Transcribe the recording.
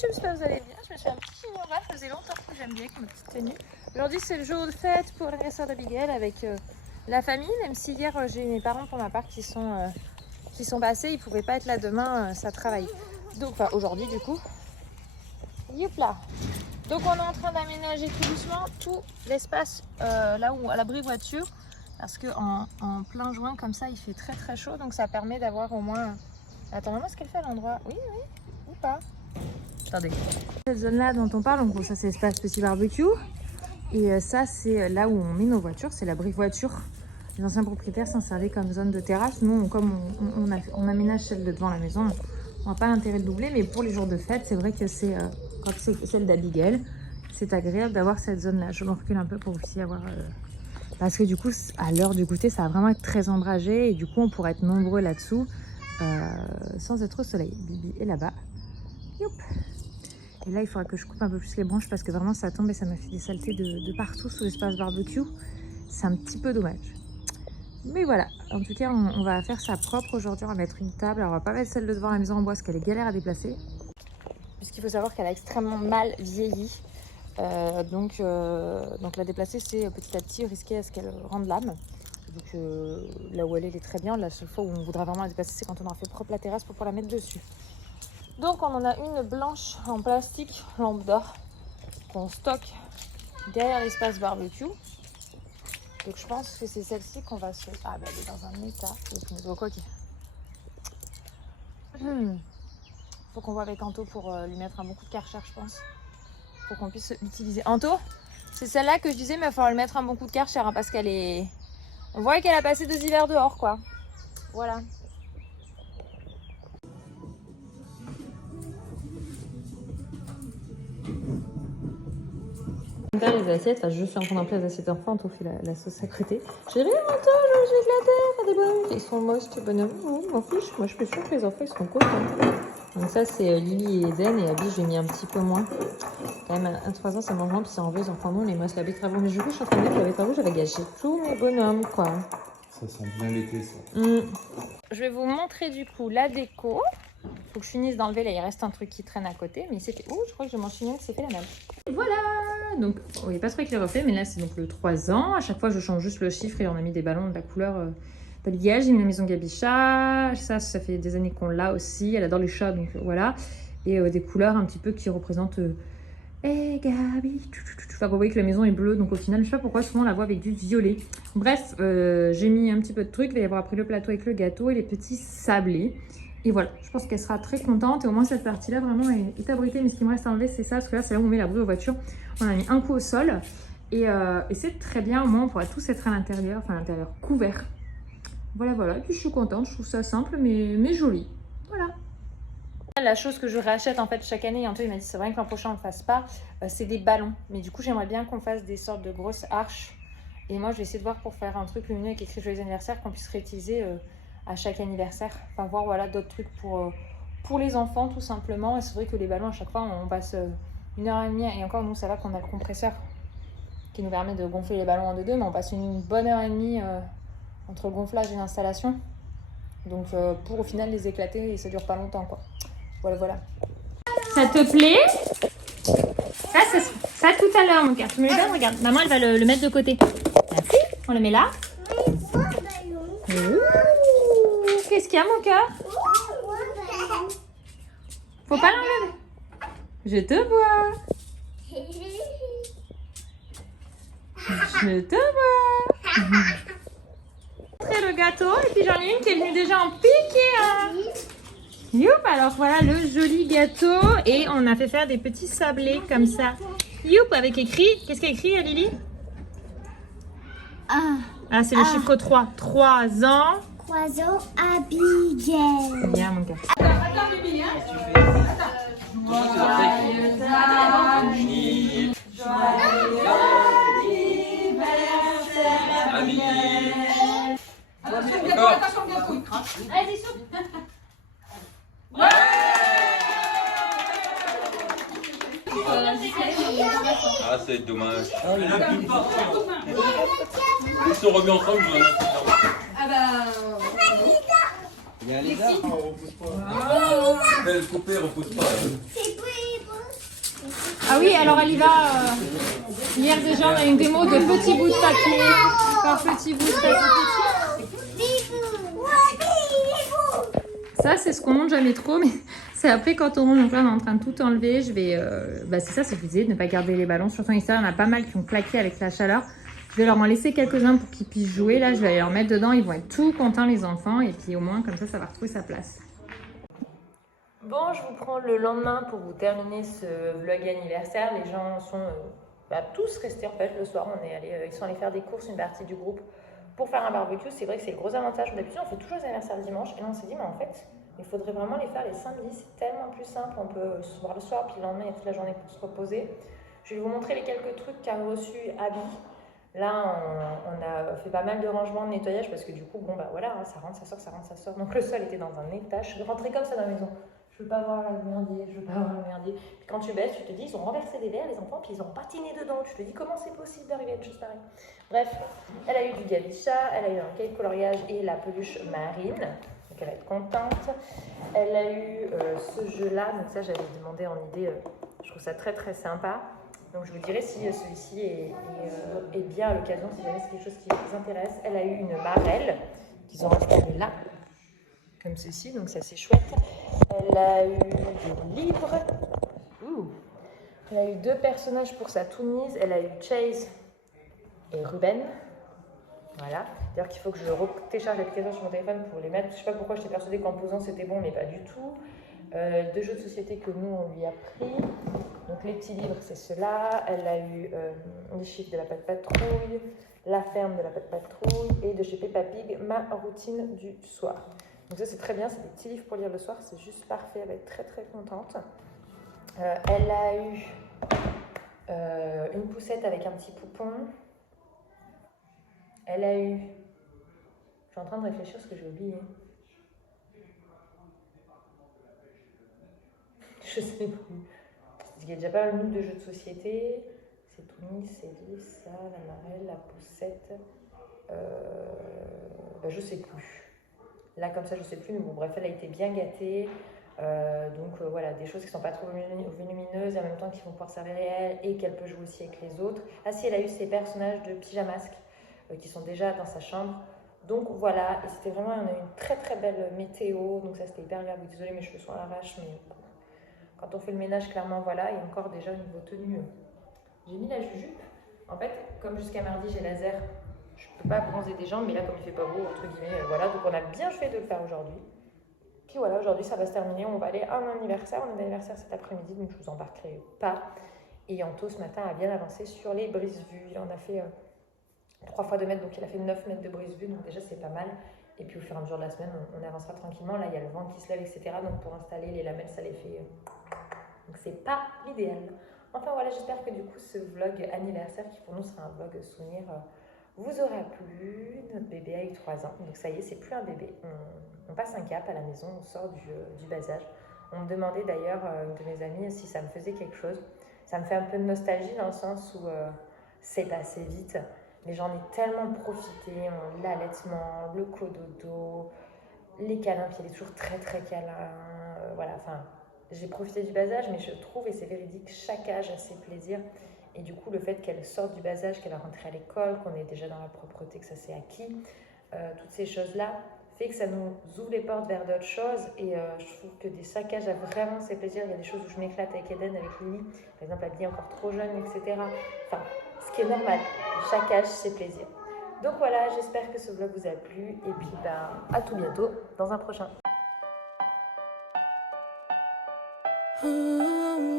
YouTube, j'espère que vous allez bien. Je me suis fait un petit chignon là, ça faisait longtemps que j'aime bien ma petite tenue. Aujourd'hui c'est le jour de fête pour l'anniversaire d'Abigail avec la famille, même si hier j'ai mes parents pour ma part qui sont passés, ils ne pouvaient pas être là demain, ça travaille. Donc enfin aujourd'hui du coup. Youpla. Donc on est en train d'aménager tout doucement tout l'espace là où à l'abri voiture. Parce qu'en plein juin comme ça il fait très très chaud, donc ça permet d'avoir au moins... Attends, maman, ce qu'elle fait à l'endroit? Oui, ou pas? Attendez. Cette zone là dont on parle, donc bon, ça c'est l'espace petit barbecue. Et ça c'est là où on met nos voitures, c'est l'abri voiture. Les anciens propriétaires s'en servaient comme zone de terrasse. Nous, comme on aménage celle de devant la maison, on n'a pas l'intérêt de doubler, mais pour les jours de fête, c'est vrai que c'est quand c'est celle d'Abigail, c'est agréable d'avoir cette zone là. Je me recule un peu pour aussi avoir... Parce que du coup, à l'heure du goûter, ça va vraiment être très ombragé et du coup, on pourrait être nombreux là-dessous sans être au soleil. Bibi est là-bas. Youp. Et là, il faudra que je coupe un peu plus les branches parce que vraiment, ça tombe et ça me fait des saletés de partout sous l'espace barbecue. C'est un petit peu dommage. Mais voilà, en tout cas, on va faire ça propre aujourd'hui. On va mettre une table. Alors, on va pas mettre celle de devant la maison en bois parce qu'elle est galère à déplacer. Puisqu'il faut savoir qu'elle a extrêmement mal vieilli. Donc la déplacer, c'est petit à petit risquer à ce qu'elle rende l'âme. Donc là où elle est très bien. La seule fois où on voudra vraiment la déplacer, c'est quand on aura fait propre la terrasse pour pouvoir la mettre dessus. Donc on en a une blanche en plastique lambda qu'on stocke derrière l'espace barbecue. Donc je pense que c'est celle-ci qu'on va se... Ah bah elle est dans un état. Donc ok. Faut qu'on voit avec Anto pour lui mettre un bon coup de karcher, je pense. Pour qu'on puisse l'utiliser. Anto, c'est celle-là que je disais, mais il va falloir lui mettre un bon coup de karcher hein, parce qu'elle est... On voit qu'elle a passé 2 hivers dehors, quoi. Voilà. Les assiettes, enfin, je suis en train d'en placer les assiettes enfants, Anto fait la sauce à côté. J'ai rien, Anto, j'ai éclaté, des bonnes. Ils sont moches, tes bonhommes. Je m'en fiche, moi je suis sûre que les enfants ils sont contents. Donc ça c'est Lily et Eden et Abby j'ai mis un petit peu moins. Quand même à 3 ans ça mange moins puis c'est enlevé, enfin non les mouettes la betterave. Mais du coup je suis en train de dire que la betterave j'avais gâché tous mes bonhommes quoi. Ça sent bien l'été ça. Je vais vous montrer du coup la déco. Faut que je finisse d'enlever là, il reste un truc qui traîne à côté. Mais c'était... Oh je crois que je m'en chignon que c'est fait la même. Et voilà. Donc on voyez pas trop avec les reflets mais là c'est donc le 3 ans. À chaque fois je change juste le chiffre et on a mis des ballons de la couleur... d'Abigail, j'ai mis la maison Gabicha, ça fait des années qu'on l'a aussi, elle adore les chats donc voilà, et des couleurs un petit peu qui représentent hey Gabi, enfin vous voyez que la maison est bleue donc au final je sais pas pourquoi souvent on la voit avec du violet. Bref, j'ai mis un petit peu de trucs, il va y avoir après le plateau avec le gâteau et les petits sablés et voilà, je pense qu'elle sera très contente et au moins cette partie là vraiment est abritée, mais ce qui me reste à enlever c'est ça parce que là c'est là où on met la brouille aux voitures, on a mis un coup au sol et c'est très bien, au moins on pourra tous être à l'intérieur, enfin à l'intérieur couvert. Voilà, et puis je suis contente, je trouve ça simple mais joli. Voilà. La chose que je rachète en fait chaque année, Antoine il m'a dit c'est vrai que l'an prochain on ne le fasse pas, c'est des ballons. Mais du coup j'aimerais bien qu'on fasse des sortes de grosses arches. Et moi je vais essayer de voir pour faire un truc lumineux avec écrit joyeux anniversaire qu'on puisse réutiliser à chaque anniversaire. Enfin voir voilà d'autres trucs pour les enfants tout simplement. Et c'est vrai que les ballons à chaque fois on passe 1h30 et encore nous ça va qu'on a le compresseur qui nous permet de gonfler les ballons en 2-2, mais on passe une bonne heure et demie entre le gonflage et l'installation. Donc pour au final les éclater et ça dure pas longtemps quoi. Voilà. Ça te plaît? Ça tout à l'heure mon cœur. Tu me le donnes? Regarde, maman elle va le mettre de côté. Merci, on le met là. Qu'est-ce qu'il y a mon cœur? Faut pas l'enlever. Je te vois. Je te vois. Le gâteau et puis j'en ai une qui est venue déjà en piqué hein. Youp, alors voilà le joli gâteau et on a fait faire des petits sablés comme ça. Youp, avec écrit, qu'est-ce qu'il y a écrit Lily? Ah c'est le chiffre 3. 3 ans. 3 ans Abigail. Bien mon cœur. Allez, soupe. Ouais. Ah, ça va être dommage. Ils sont remis ensemble. Ah bah. Il y a les arbres, on repousse pas. Le coupé repousse pas. C'est pour Ah oui, alors elle y va. Hier déjà, on a une démo de petits bouts de papier par petits bouts de papier. Ça, c'est ce qu'on monte jamais trop, mais c'est après quand on monte, donc là on est en train de tout enlever. Je vais, c'est ça, c'est ce que je disais, de ne pas garder les ballons. Surtout en extérieur, il y en a pas mal qui ont claqué avec la chaleur. Je vais leur en laisser quelques-uns pour qu'ils puissent jouer. Là, je vais aller leur mettre dedans. Ils vont être tout contents, les enfants. Et puis au moins, comme ça va retrouver sa place. Bon, je vous prends le lendemain pour vous terminer ce vlog anniversaire. Les gens sont tous restés en fait le soir. Ils sont allés faire des courses, une partie du groupe, pour faire un barbecue. C'est vrai que c'est le gros avantage. D'habitude, on fait toujours les anniversaires le dimanche. Et là, on s'est dit, mais en fait, il faudrait vraiment les faire les samedis. C'est tellement plus simple. On peut se voir le soir, puis le lendemain, il y a toute la journée pour se reposer. Je vais vous montrer les quelques trucs qu'a reçu Abby. Là, on a fait pas mal de rangements, de nettoyage, parce que du coup, bon, bah voilà, hein, ça rentre, ça sort, ça rentre, ça sort. Donc le sol était dans un étage. Je rentrais comme ça dans la maison. Je veux pas voir le merdier, je veux pas voir le merdier. Puis quand tu baisses, tu te dis, ils ont renversé des verres, les enfants, puis ils ont patiné dedans. Tu te dis, comment c'est possible d'arriver à une chose pareille? Bref, elle a eu du gabicha, elle a eu un cahier de coloriage et la peluche marine. Donc elle va être contente. Elle a eu ce jeu-là, donc ça, j'avais demandé en idée, je trouve ça très très sympa. Donc je vous dirai si celui-ci est bien à l'occasion, si jamais c'est quelque chose qui vous intéresse. Elle a eu une marelle qu'ils ont installée là, comme ceci, donc ça c'est chouette. Elle a eu des livres. Elle a eu 2 personnages pour sa Toomies. Elle a eu Chase et Ruben. Voilà. D'ailleurs qu'il faut que je télécharge l'application sur mon téléphone pour les mettre. Je sais pas pourquoi j'étais persuadée qu'en posant c'était bon, mais pas du tout. 2 jeux de société que nous on lui a pris. Donc les petits livres c'est ceux-là. Elle a eu les chiffres de la Patte Patrouille, la ferme de la Patte Patrouille et de chez Peppa Pig, ma routine du soir. Donc ça c'est très bien, c'est des petits livres pour lire le soir, c'est juste parfait, elle va être très très contente. Elle a eu une poussette avec un petit poupon. Elle a eu... Je suis en train de réfléchir à ce que j'ai oublié. Je sais plus. Il y a déjà pas mal de jeux de société. C'est Toomies, c'est Lys, ça, la marelle, la poussette. Je sais plus. Là, comme ça, je sais plus. Mais bon, bref, elle a été bien gâtée. Voilà, des choses qui sont pas trop volumineuses et en même temps qui vont pouvoir servir elle et qu'elle peut jouer aussi avec les autres. Ah si, elle a eu ses personnages de pyjamasque qui sont déjà dans sa chambre. Donc voilà, et c'était vraiment, on a eu une très très belle météo. Donc ça, c'était hyper agréable. Désolée, mes cheveux sont à l'arrache, mais quand on fait le ménage, clairement, voilà. Et encore déjà au niveau tenue, j'ai mis la jujupe. En fait, comme jusqu'à mardi, j'ai laser, je peux pas bronzer des jambes, mais là, comme il fait pas beau, entre guillemets, voilà. Donc on a bien fait de le faire aujourd'hui. Puis voilà, aujourd'hui ça va se terminer, on va aller à un anniversaire. On a d'anniversaire cet après-midi, donc je vous embarquerai pas. Et Anto ce matin a bien avancé sur les brise-vues. Il en a fait 3 fois 2 mètres, donc il a fait 9 mètres de brise-vue, donc déjà c'est pas mal. Et puis au fur et à mesure de la semaine, on avancera tranquillement. Là il y a le vent qui se lève, etc. Donc pour installer les lamelles, ça les fait... Donc c'est pas l'idéal. Enfin voilà, j'espère que du coup ce vlog anniversaire, qui pour nous sera un vlog souvenir, vous aura plu. Notre bébé a eu 3 ans, donc ça y est, c'est plus un bébé. On passe un cap à la maison, on sort du bas âge. On me demandait d'ailleurs, une de mes amies, si ça me faisait quelque chose. Ça me fait un peu de nostalgie dans le sens où c'est passé vite. Mais j'en ai tellement profité, l'allaitement, le cododo, les câlins, puis elle est toujours très très câlin. Voilà, enfin, j'ai profité du bas âge, mais je trouve, et c'est véridique, chaque âge a ses plaisirs. Et du coup, le fait qu'elle sorte du bas âge, qu'elle a rentré à l'école, qu'on est déjà dans la propreté, que ça s'est acquis, toutes ces choses-là, fait que ça nous ouvre les portes vers d'autres choses. Et je trouve que des sacs âge a vraiment ses plaisirs. Il y a des choses où je m'éclate avec Eden, avec Lily. Par exemple, habillée encore trop jeune, etc. Enfin, ce qui est normal. Chaque âge, ses plaisirs. Donc voilà, j'espère que ce vlog vous a plu. Et puis, à tout bientôt dans un prochain. Mm-hmm.